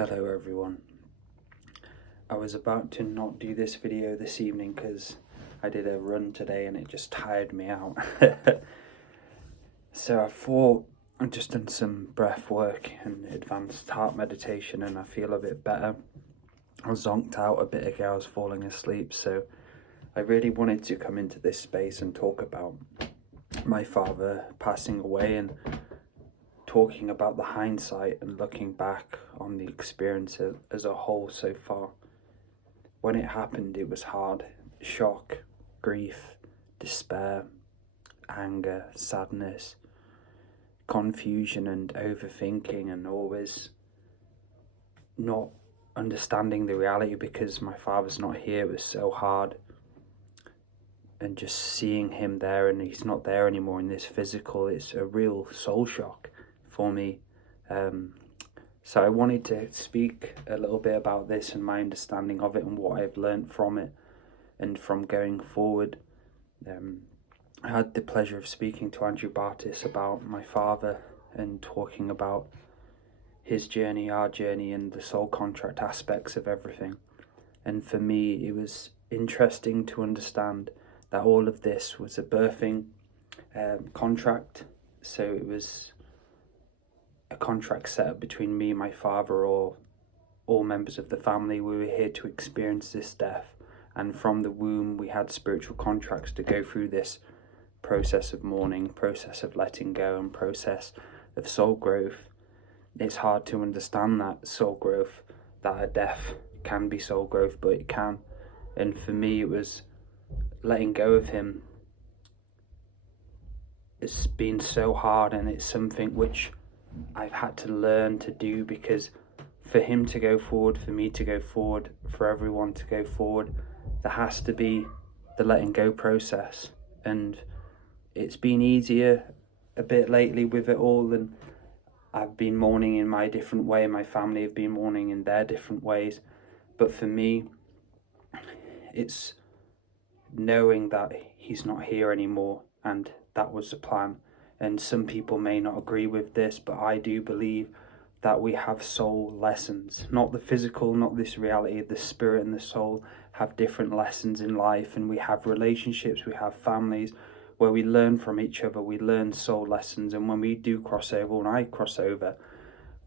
Hello everyone. I was about to not do this video this evening because I did a run today and it just tired me out. So I thought I've just done some breath work and advanced heart meditation and I feel a bit better. I was zonked out a bit ago, I was falling asleep, so I really wanted to come into this space and talk about my father passing away and talking about the hindsight and looking back on the experience as a whole so far. When it happened, it was hard. Shock, grief, despair, anger, sadness, confusion and overthinking, and always not understanding the reality because my father's not here. It was so hard. And just seeing him there and he's not there anymore in this physical, it's a real soul shock for me. So I wanted to speak a little bit about this and my understanding of it and what I've learned from it and from going forward. I had the pleasure of speaking to Andrew Bartis about my father and talking about his journey, our journey, and the soul contract aspects of everything. And for me, it was interesting to understand that all of this was a birthing contract. So it was a contract set up between me, my father, or all members of the family. We were here to experience this death, and from the womb we had spiritual contracts to go through this process of mourning, process of letting go, and process of soul growth. It's hard to understand that soul growth, that a death can be soul growth, but it can. And for me, it was letting go of him. It's been so hard, and it's something which I've had to learn to do, because for him to go forward, for me to go forward, for everyone to go forward, there has to be the letting go process. And it's been easier a bit lately with it all, and I've been mourning in my different way, my family have been mourning in their different ways. But for me, it's knowing that he's not here anymore, and that was the plan. And some people may not agree with this, but I do believe that we have soul lessons, not the physical, not this reality. The spirit and the soul have different lessons in life, and we have relationships, we have families where we learn from each other, we learn soul lessons. And when we do cross over, when I cross over,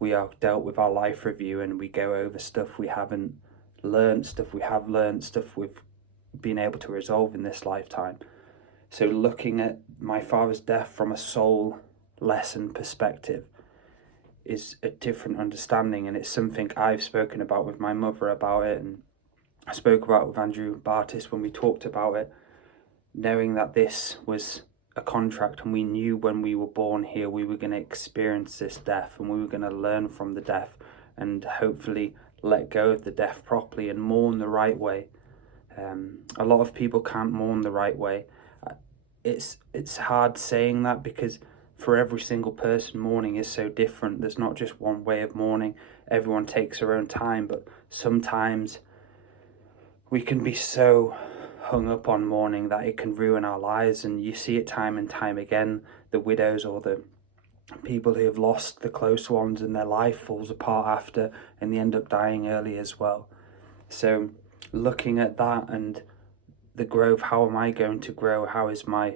we are dealt with our life review and we go over stuff we haven't learned, stuff we have learned, stuff we've been able to resolve in this lifetime. So looking at my father's death from a soul lesson perspective is a different understanding, and it's something I've spoken about with my mother about it, and I spoke about with Andrew Bartis when we talked about it, knowing that this was a contract and we knew when we were born here we were going to experience this death, and we were going to learn from the death and hopefully let go of the death properly and mourn the right way. A lot of people can't mourn the right way. It's hard saying that because for every single person, mourning is so different. There's not just one way of mourning. Everyone takes their own time, but sometimes we can be so hung up on mourning that it can ruin our lives. And you see it time and time again, the widows or the people who have lost the close ones and their life falls apart after, and they end up dying early as well. So looking at that and the growth, how am I going to grow? How is my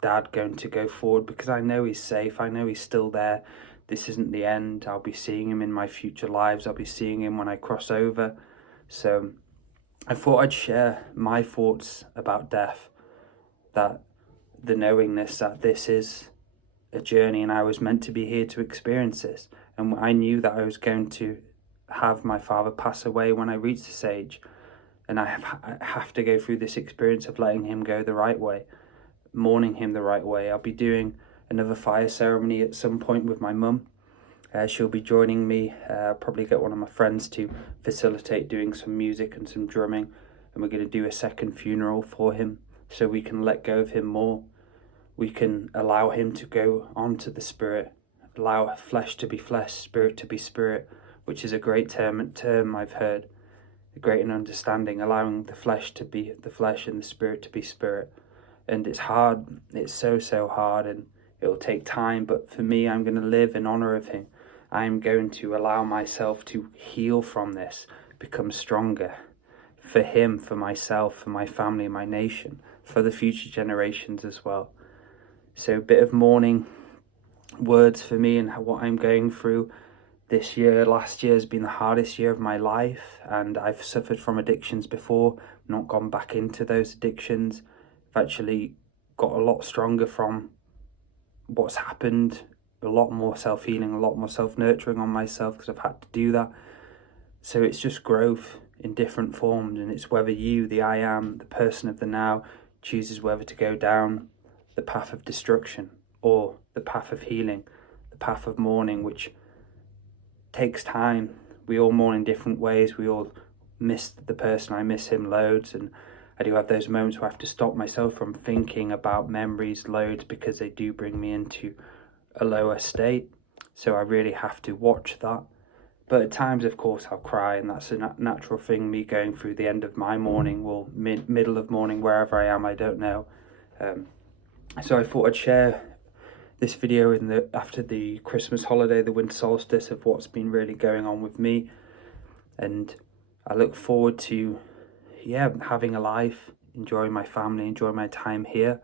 dad going to go forward? Because I know he's safe, I know he's still there. This isn't the end. I'll be seeing him in my future lives. I'll be seeing him when I cross over. So I thought I'd share my thoughts about death, that the knowingness that this is a journey and I was meant to be here to experience this. And I knew that I was going to have my father pass away when I reached this age. And I have to go through this experience of letting him go the right way, mourning him the right way. I'll be doing another fire ceremony at some point with my mum. She'll be joining me. Probably get one of my friends to facilitate doing some music and some drumming. And we're going to do a second funeral for him so we can let go of him more. We can allow him to go on to the spirit, allow flesh to be flesh, spirit to be spirit, which is a great term I've heard. A great understanding, allowing the flesh to be the flesh and the spirit to be spirit. And it's hard, it's so hard, and it'll take time, but for me, I'm going to live in honor of him. I'm going to allow myself to heal from this, become stronger for him, for myself, for my family, my nation, for the future generations as well. So a bit of mourning words for me and what I'm going through this year. Last year has been the hardest year of my life, and I've suffered from addictions before, not gone back into those addictions. I've actually got a lot stronger from what's happened, a lot more self-healing, a lot more self-nurturing on myself because I've had to do that. So it's just growth in different forms, and it's whether you, the I am, the person of the now, chooses whether to go down the path of destruction or the path of healing, the path of mourning, which takes time. We all mourn in different ways. We all miss the person. I miss him loads, and I do have those moments where I have to stop myself from thinking about memories loads because they do bring me into a lower state. So I really have to watch that. But at times, of course, I'll cry, and that's a natural thing, me going through the end of my morning, or middle of morning, wherever I am, I don't know. So I thought I'd share this video after the Christmas holiday, the winter solstice, of what's been really going on with me. And I look forward to, having a life, enjoying my family, enjoying my time here,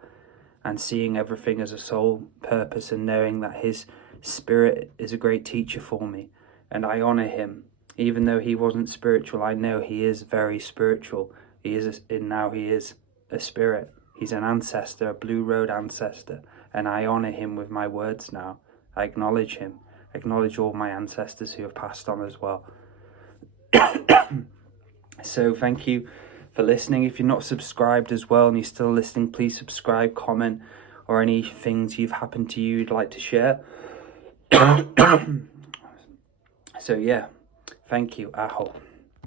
and seeing everything as a sole purpose, and knowing that his spirit is a great teacher for me. And I honour him. Even though he wasn't spiritual, I know he is very spiritual. He is a spirit. He's an ancestor, a Blue Road ancestor. And I honour him with my words now. I acknowledge him. I acknowledge all my ancestors who have passed on as well. So thank you for listening. If you're not subscribed as well and you're still listening, please subscribe, comment, or any things you've happened to you you'd like to share. So yeah, thank you. Aho.